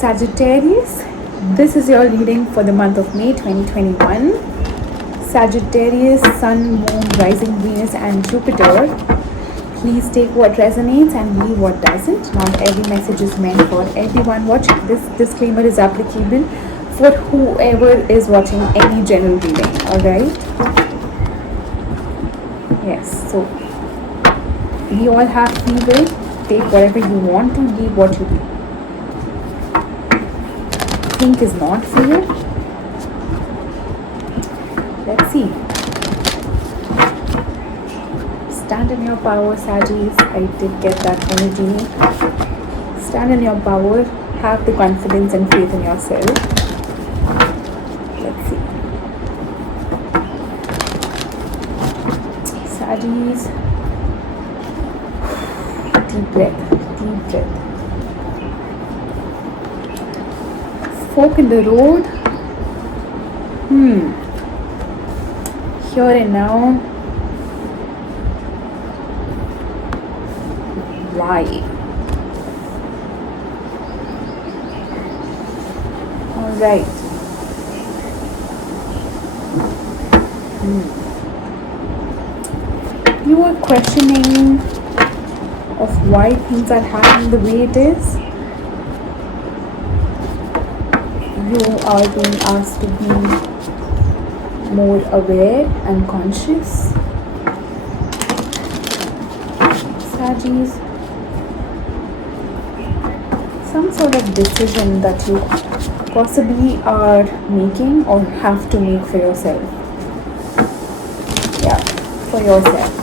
Sagittarius, this is your reading for the month of May 2021. Sagittarius, Sun, Moon, Rising Venus and Jupiter. Please take what resonates and leave what doesn't. Not every message is meant for everyone watching. This disclaimer is applicable for whoever is watching any general reading. Alright? Yes, so we all have free will. Take whatever you want to, leave what you do. Think is not fear. Let's see. Stand in your power, Saggies. I did get that energy. Stand in your power. Have the confidence and faith in yourself. Let's see. Saggies. Deep breath. Deep breath. Fork in the road. Here and now. Why? All right. You are questioning of why things are happening the way it is. You are being asked to be more aware and conscious. Saggies, some sort of decision that you possibly are making or have to make for yourself. Yeah, for yourself.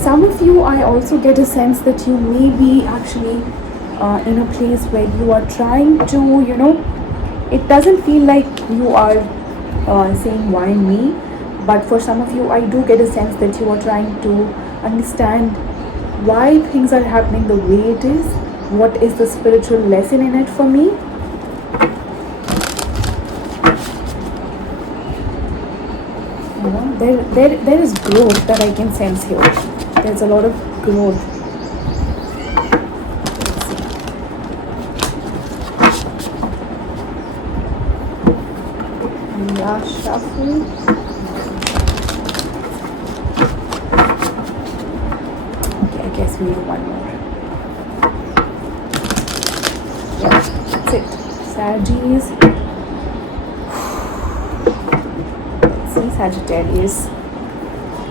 Some of you, I also get a sense that you may be actually in a place where you are trying to, it doesn't feel like you are saying why me, but for some of you I do get a sense that you are trying to understand why things are happening the way it is. What is the spiritual lesson in it for me? There is growth that I can sense here. There's a lot of growth. Shuffle. Okay, I guess we need one more. Yeah, that's it. Saggies. Let's see, Sagittarius.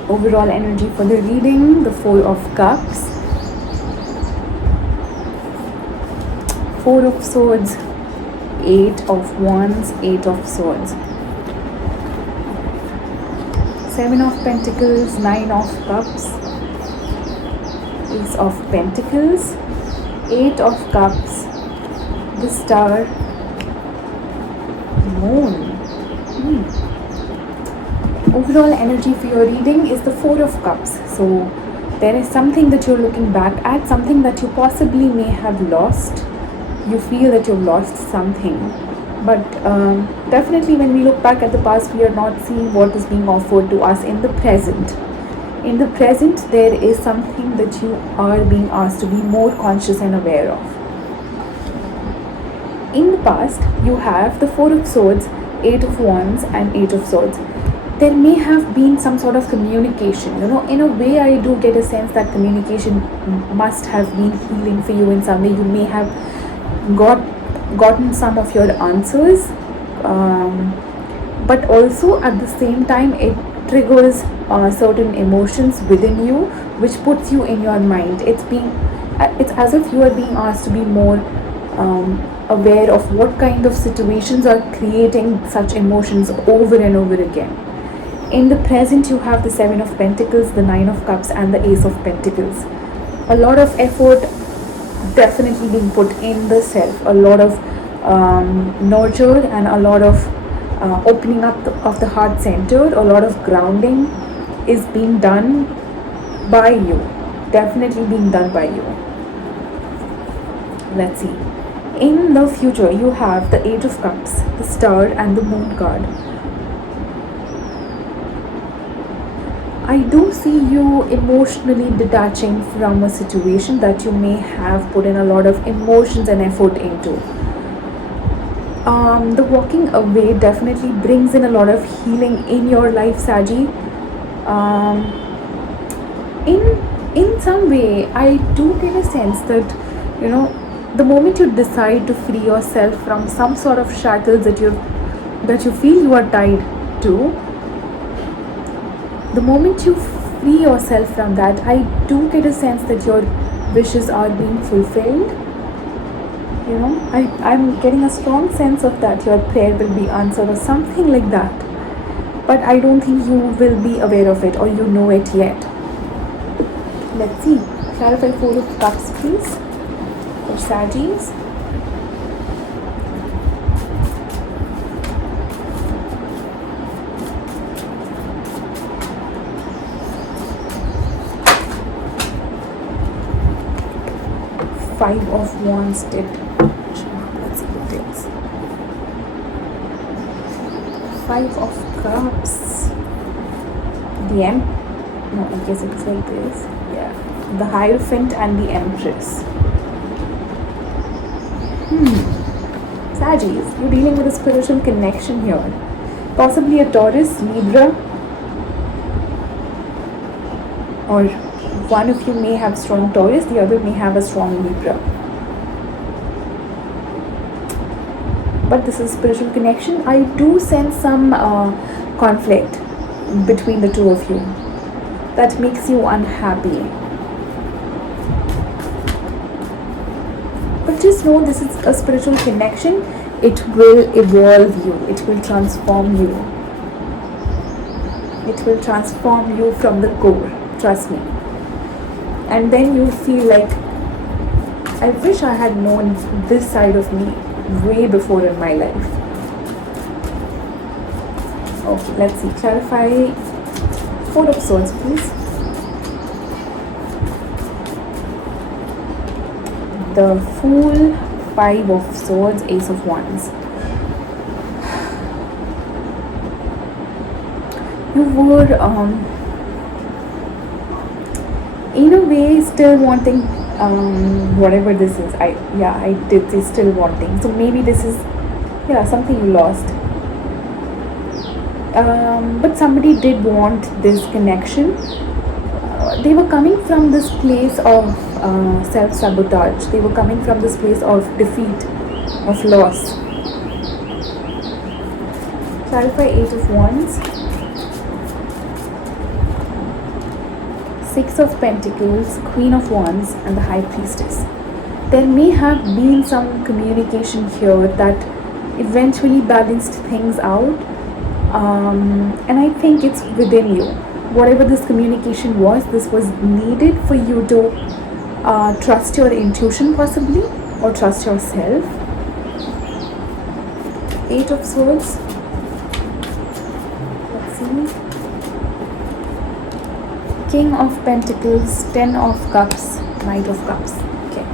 Overall energy for the reading, the Four of Cups. Four of Swords. Eight of Wands, Eight of Swords. Seven of Pentacles, Nine of Cups, Ace of Pentacles, Eight of Cups, the Star, Moon. Overall energy for your reading is the Four of Cups. So there is something that you're looking back at, something that you possibly may have lost. You feel that you've lost something. But definitely when we look back at the past, we are not seeing what is being offered to us in the present. In the present, there is something that you are being asked to be more conscious and aware of. In the past, you have the Four of Swords, Eight of Wands and Eight of Swords. There may have been some sort of communication. In a way, I do get a sense that communication must have been healing for you in some way. You may have gotten some of your answers, but also at the same time it triggers certain emotions within you, which puts you in your mind. It's as if you are being asked to be more aware of what kind of situations are creating such emotions over and over again. In the present, you have the Seven of Pentacles, the Nine of Cups and the Ace of Pentacles. A lot of effort definitely being put in the self, a lot of nurture and a lot of opening up of the heart center, a lot of grounding is being done by you, definitely being done by you. Let's see. In the future, you have the Eight of Cups, the Star and the Moon card. I do see you emotionally detaching from a situation that you may have put in a lot of emotions and effort into. The walking away definitely brings in a lot of healing in your life, Saji. Um, in some way, I do get a sense that, you know, the moment you decide to free yourself from some sort of shackles that you feel you are tied to, the moment you free yourself from that, I do get a sense that your wishes are being fulfilled. I'm getting a strong sense of that your prayer will be answered or something like that. But I don't think you will be aware of it or you know it yet. Let's see. Clarify Four of Cups, please, for Saggies. Five of Wands did. Let's see what it is. Five of Cups. The No, I guess it's like this. Yeah. The Hierophant and the Empress. Saggies, you're dealing with a spiritual connection here. Possibly a Taurus, Libra, or one of you may have strong Taurus, the other may have a strong Libra. But this is spiritual connection. I do sense some conflict between the two of you that makes you unhappy. But just know this is a spiritual connection. It will evolve you. It will transform you. It will transform you from the core. Trust me. And then you'll feel like, I wish I had known this side of me way before in my life. Okay, let's see. Clarify Four of Swords, please. The Fool, Five of Swords, Ace of Wands. You were, in a way, still wanting whatever this is. I did say still wanting. So maybe this is, something you lost. But somebody did want this connection. They were coming from this place of self-sabotage. They were coming from this place of defeat, of loss. Clarify Eight of Wands. Six of Pentacles, Queen of Wands, and the High Priestess. There may have been some communication here that eventually balanced things out, and I think it's within you. Whatever this communication was, this was needed for you to trust your intuition possibly, or trust yourself. Eight of Swords. Let's see. King of Pentacles, Ten of Cups, Knight of Cups. Okay.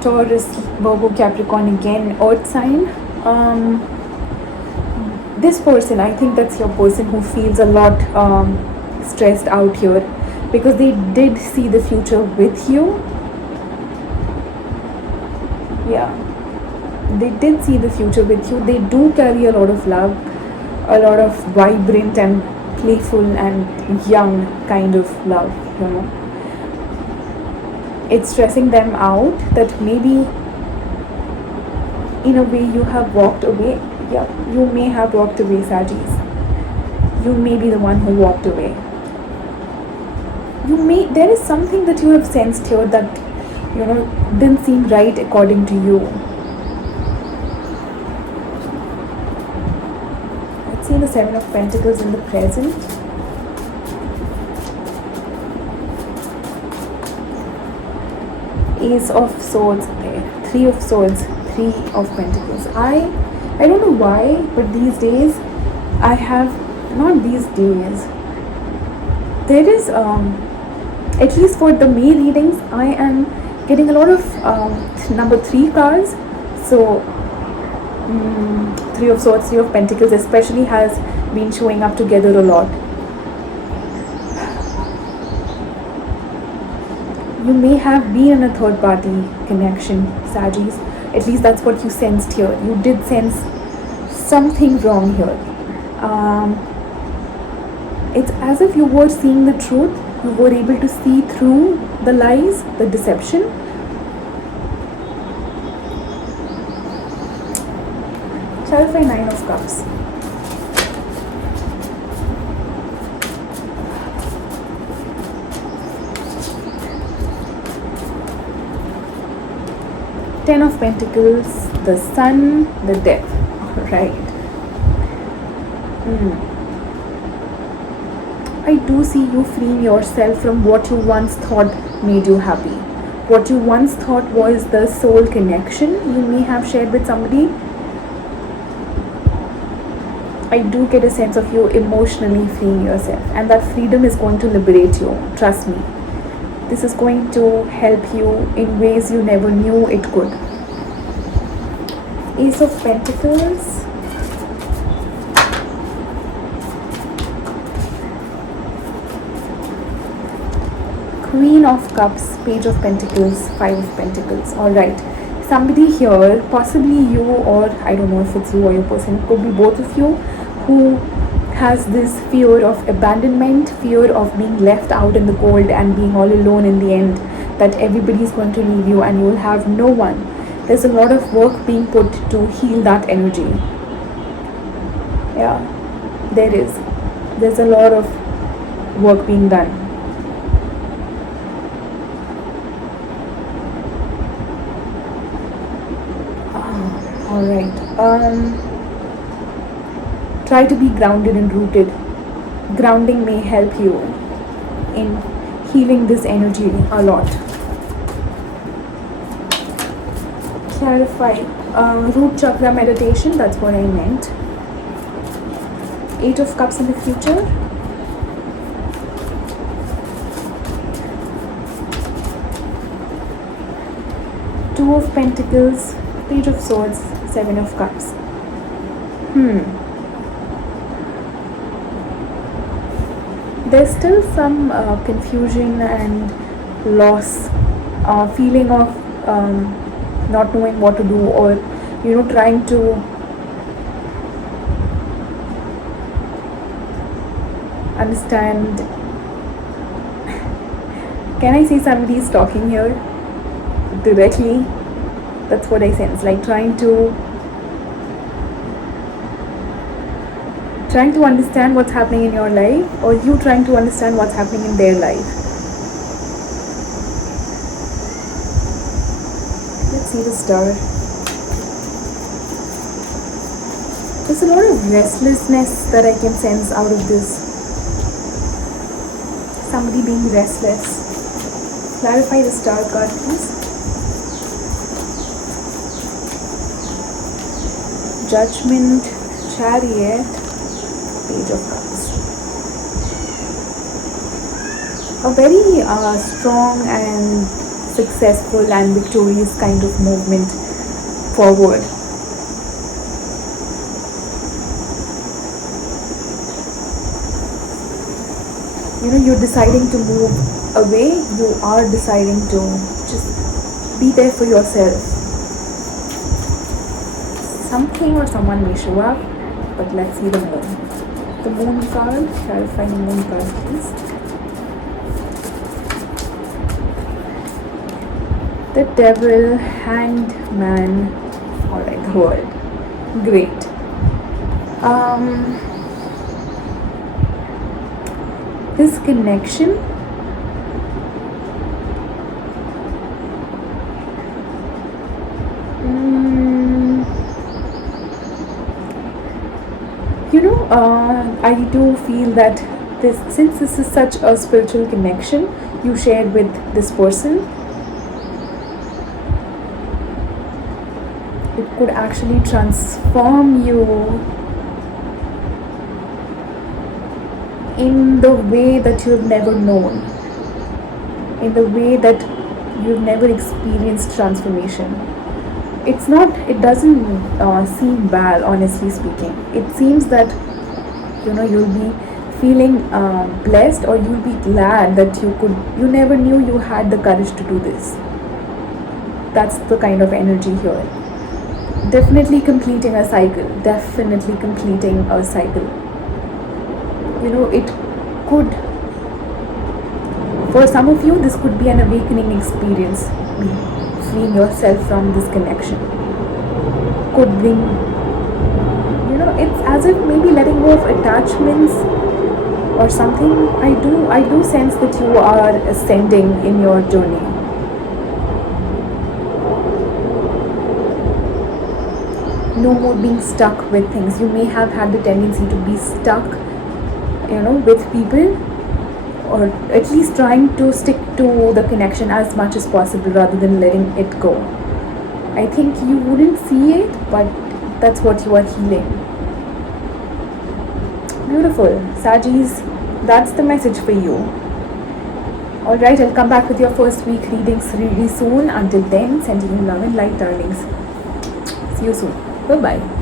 Taurus, Virgo, Capricorn again, Earth sign. This person, I think that's your person who feels a lot stressed out here because they did see the future with you. Yeah. They did see the future with you. They do carry a lot of love, a lot of vibrant and playful and young kind of love, It's stressing them out that maybe in a way you have walked away. Yeah, you may have walked away, Saggies. You may be the one who walked away. There is something that you have sensed here that, didn't seem right according to you. See the Seven of Pentacles in the present. Ace of Swords there. Three of Swords, Three of Pentacles. I don't know why, but these days I have, not these days, there is, at least for the May readings, I am getting a lot of number 3 cards. So Three of Swords, Three of Pentacles especially has been showing up together a lot. You may have been in a third party connection, Sagis. At least that's what you sensed here. You did sense something wrong here. It's as if you were seeing the truth. You were able to see through the lies, the deception. Clarify Nine of Cups. Ten of Pentacles, the Sun, the Death. Alright. I do see you freeing yourself from what you once thought made you happy. What you once thought was the soul connection you may have shared with somebody. I do get a sense of you emotionally freeing yourself, and that freedom is going to liberate you. Trust me. This is going to help you in ways you never knew it could. Ace of Pentacles. Queen of Cups, Page of Pentacles, Five of Pentacles. Alright. Somebody here, possibly you, or I don't know if it's you or your person, it could be both of you, who has this fear of abandonment, fear of being left out in the cold and being all alone in the end, that everybody is going to leave you and you will have no one. There's a lot of work being put to heal that energy. Yeah, there is. There's a lot of work being done. Alright. Try to be grounded and rooted. Grounding may help you in healing this energy a lot. Clarify. Root chakra meditation, that's what I meant. Eight of Cups in the future. Two of Pentacles, Page of Swords, Seven of Cups. There's still some confusion and loss, feeling of not knowing what to do, or trying to understand. Can I say somebody is talking here directly? That's what I sense, like trying to understand what's happening in your life, or you trying to understand what's happening in their life. Let's see the Star. There's a lot of restlessness that I can sense out of this. Somebody being restless. Clarify the Star card, please. Judgment, Chariot, Page of Cups. A very strong and successful and victorious kind of movement forward. You're deciding to move away. You are deciding to just be there for yourself. Something or someone may show up, but let's see the moon. The moon card, clarify the moon card, please. The Devil, Hanged Man. Alright, the World. Great. This connection, I do feel that since this is such a spiritual connection you shared with this person, it could actually transform you in the way that you've never known, in the way that you've never experienced transformation. it doesn't seem bad, honestly speaking. It seems that you'll be feeling blessed, or you'll be glad that you never knew you had the courage to do this. That's the kind of energy here. Definitely completing a cycle, definitely completing a cycle. It could, for some of you, this could be an awakening experience. Freeing yourself from this connection could bring, it's as if maybe letting go of attachments or something. I do sense that you are ascending in your journey. No more being stuck with things. You may have had the tendency to be stuck, with people, or at least trying to stick to the connection as much as possible rather than letting it go. I think you wouldn't see it, but that's what you are healing. Beautiful. Sagis, that's the message for you. Alright, I'll come back with your first week readings really soon. Until then, sending you love and light, darlings. See you soon. Bye-bye.